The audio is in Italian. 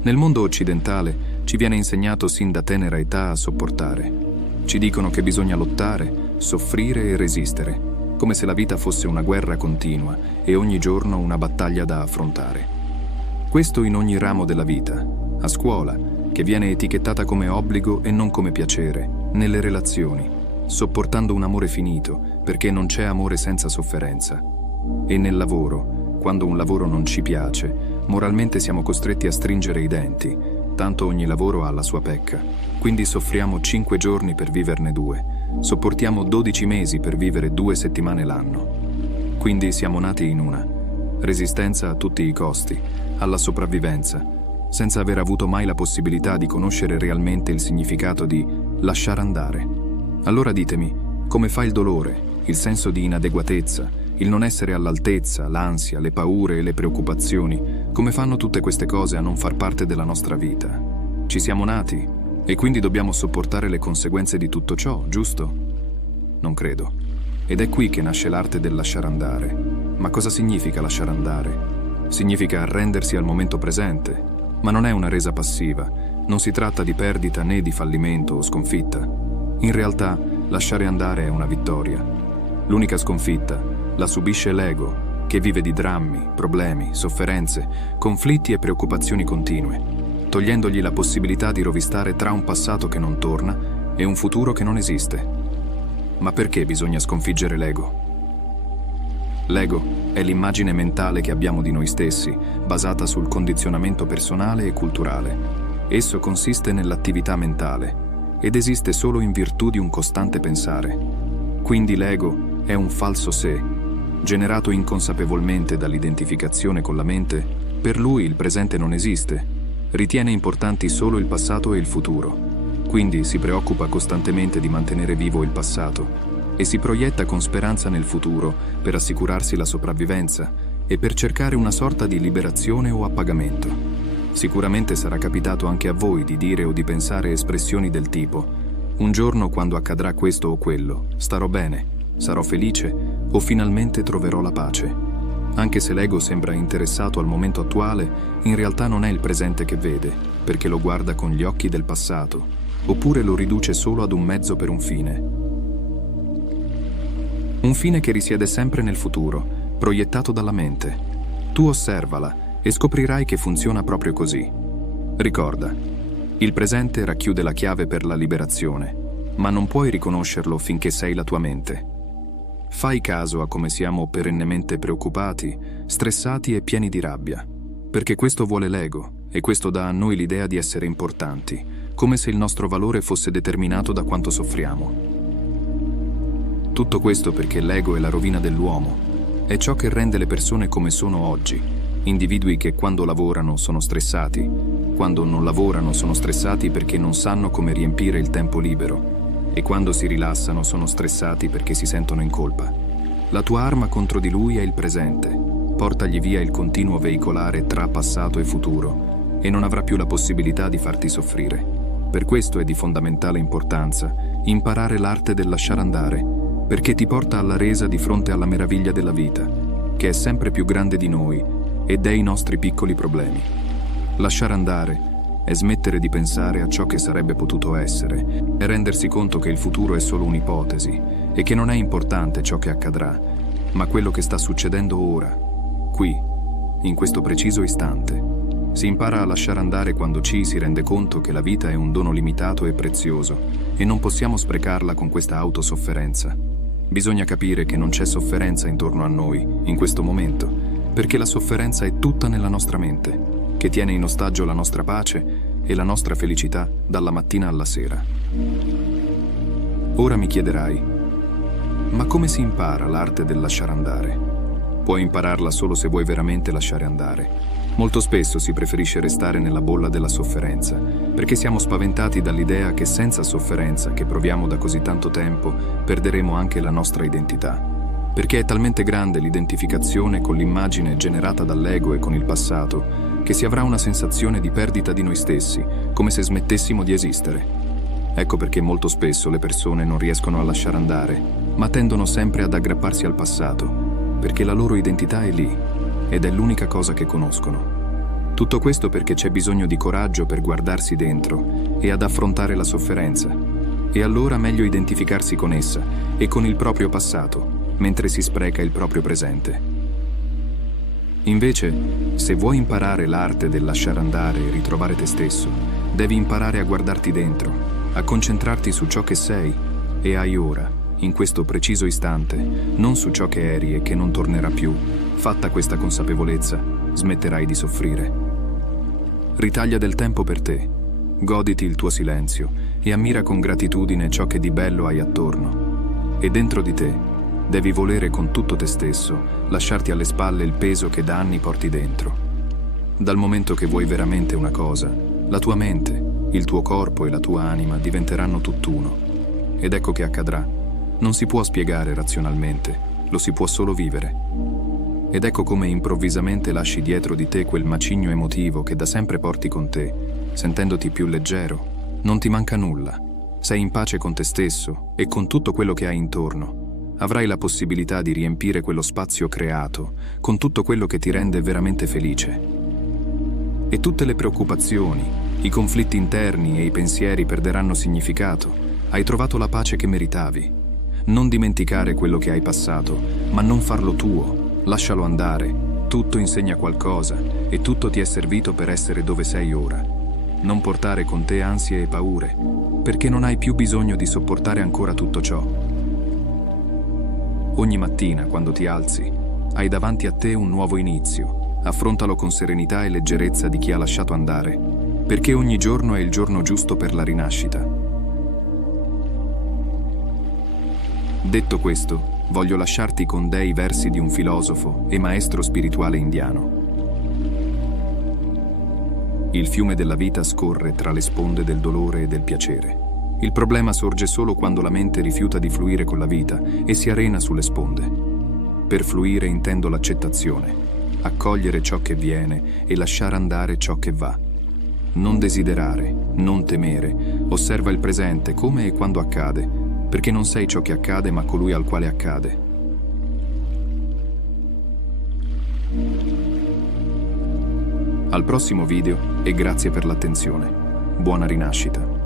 Nel mondo occidentale ci viene insegnato sin da tenera età a sopportare. Ci dicono che bisogna lottare, soffrire e resistere, come se la vita fosse una guerra continua e ogni giorno una battaglia da affrontare. Questo in ogni ramo della vita, a scuola, che viene etichettata come obbligo e non come piacere, nelle relazioni, sopportando un amore finito, perché non c'è amore senza sofferenza. E nel lavoro, quando un lavoro non ci piace, moralmente siamo costretti a stringere i denti, tanto ogni lavoro ha la sua pecca. Quindi soffriamo 5 giorni per viverne 2, sopportiamo 12 mesi per vivere 2 settimane l'anno. Quindi siamo nati in una resistenza a tutti i costi, alla sopravvivenza, senza aver avuto mai la possibilità di conoscere realmente il significato di lasciare andare. Allora ditemi, come fa il dolore, il senso di inadeguatezza, il non essere all'altezza, l'ansia, le paure e le preoccupazioni, come fanno tutte queste cose a non far parte della nostra vita? Ci siamo nati e quindi dobbiamo sopportare le conseguenze di tutto ciò, giusto? Non credo. Ed è qui che nasce l'arte del lasciare andare. Ma cosa significa lasciare andare? Significa arrendersi al momento presente, ma non è una resa passiva, non si tratta di perdita né di fallimento o sconfitta. In realtà, lasciare andare è una vittoria. L'unica sconfitta la subisce l'ego, che vive di drammi, problemi, sofferenze, conflitti e preoccupazioni continue, togliendogli la possibilità di rovistare tra un passato che non torna e un futuro che non esiste. Ma perché bisogna sconfiggere l'ego? L'ego è l'immagine mentale che abbiamo di noi stessi, basata sul condizionamento personale e culturale. Esso consiste nell'attività mentale ed esiste solo in virtù di un costante pensare. Quindi l'ego è un falso sé, generato inconsapevolmente dall'identificazione con la mente. Per lui il presente non esiste, ritiene importanti solo il passato e il futuro. Quindi si preoccupa costantemente di mantenere vivo il passato e si proietta con speranza nel futuro per assicurarsi la sopravvivenza e per cercare una sorta di liberazione o appagamento. Sicuramente sarà capitato anche a voi di dire o di pensare espressioni del tipo: un giorno, quando accadrà questo o quello, starò bene, sarò felice o finalmente troverò la pace. Anche se l'ego sembra interessato al momento attuale, in realtà non è il presente che vede, perché lo guarda con gli occhi del passato, oppure lo riduce solo ad un mezzo per un fine. Un fine che risiede sempre nel futuro, proiettato dalla mente. Tu osservala e scoprirai che funziona proprio così. Ricorda, il presente racchiude la chiave per la liberazione, ma non puoi riconoscerlo finché sei la tua mente. Fai caso a come siamo perennemente preoccupati, stressati e pieni di rabbia, perché questo vuole l'ego e questo dà a noi l'idea di essere importanti, come se il nostro valore fosse determinato da quanto soffriamo. Tutto questo perché l'ego è la rovina dell'uomo, è ciò che rende le persone come sono oggi, individui che quando lavorano sono stressati, quando non lavorano sono stressati perché non sanno come riempire il tempo libero, e quando si rilassano sono stressati perché si sentono in colpa. La tua arma contro di lui è il presente, portagli via il continuo veicolare tra passato e futuro, e non avrà più la possibilità di farti soffrire. Per questo è di fondamentale importanza imparare l'arte del lasciare andare, perché ti porta alla resa di fronte alla meraviglia della vita, che è sempre più grande di noi e dei nostri piccoli problemi. Lasciare andare è smettere di pensare a ciò che sarebbe potuto essere e rendersi conto che il futuro è solo un'ipotesi e che non è importante ciò che accadrà, ma quello che sta succedendo ora, qui, in questo preciso istante. Si impara a lasciare andare quando ci si rende conto che la vita è un dono limitato e prezioso e non possiamo sprecarla con questa autosofferenza. Bisogna capire che non c'è sofferenza intorno a noi, in questo momento, perché la sofferenza è tutta nella nostra mente, che tiene in ostaggio la nostra pace e la nostra felicità dalla mattina alla sera. Ora mi chiederai, ma come si impara l'arte del lasciare andare? Puoi impararla solo se vuoi veramente lasciare andare. Molto spesso si preferisce restare nella bolla della sofferenza, perché siamo spaventati dall'idea che senza sofferenza che proviamo da così tanto tempo, perderemo anche la nostra identità. Perché è talmente grande l'identificazione con l'immagine generata dall'ego e con il passato, che si avrà una sensazione di perdita di noi stessi, come se smettessimo di esistere. Ecco perché molto spesso le persone non riescono a lasciare andare, ma tendono sempre ad aggrapparsi al passato, perché la loro identità è lì, ed è l'unica cosa che conoscono. Tutto questo perché c'è bisogno di coraggio per guardarsi dentro e ad affrontare la sofferenza. E allora meglio identificarsi con essa e con il proprio passato, mentre si spreca il proprio presente. Invece, se vuoi imparare l'arte del lasciare andare e ritrovare te stesso, devi imparare a guardarti dentro, a concentrarti su ciò che sei e hai ora, in questo preciso istante, non su ciò che eri e che non tornerà più. Fatta questa consapevolezza, smetterai di soffrire. Ritaglia del tempo per te, goditi il tuo silenzio e ammira con gratitudine ciò che di bello hai attorno. E dentro di te devi volere con tutto te stesso lasciarti alle spalle il peso che da anni porti dentro. Dal momento che vuoi veramente una cosa, la tua mente, il tuo corpo e la tua anima diventeranno tutt'uno. Ed ecco che accadrà. Non si può spiegare razionalmente, lo si può solo vivere. Ed ecco come improvvisamente lasci dietro di te quel macigno emotivo che da sempre porti con te, sentendoti più leggero. Non ti manca nulla. Sei in pace con te stesso e con tutto quello che hai intorno. Avrai la possibilità di riempire quello spazio creato con tutto quello che ti rende veramente felice. E tutte le preoccupazioni, i conflitti interni e i pensieri perderanno significato. Hai trovato la pace che meritavi. Non dimenticare quello che hai passato, ma non farlo tuo. Lascialo andare, tutto insegna qualcosa e tutto ti è servito per essere dove sei ora. Non portare con te ansie e paure, perché non hai più bisogno di sopportare ancora tutto ciò. Ogni mattina, quando ti alzi, hai davanti a te un nuovo inizio. Affrontalo con serenità e leggerezza di chi ha lasciato andare, perché ogni giorno è il giorno giusto per la rinascita. Detto questo, voglio lasciarti con dei versi di un filosofo e maestro spirituale indiano. Il fiume della vita scorre tra le sponde del dolore e del piacere. Il problema sorge solo quando la mente rifiuta di fluire con la vita e si arena sulle sponde. Per fluire intendo l'accettazione, accogliere ciò che viene e lasciare andare ciò che va. Non desiderare, non temere, osserva il presente come e quando accade, perché non sei ciò che accade ma colui al quale accade. Al prossimo video e grazie per l'attenzione. Buona rinascita.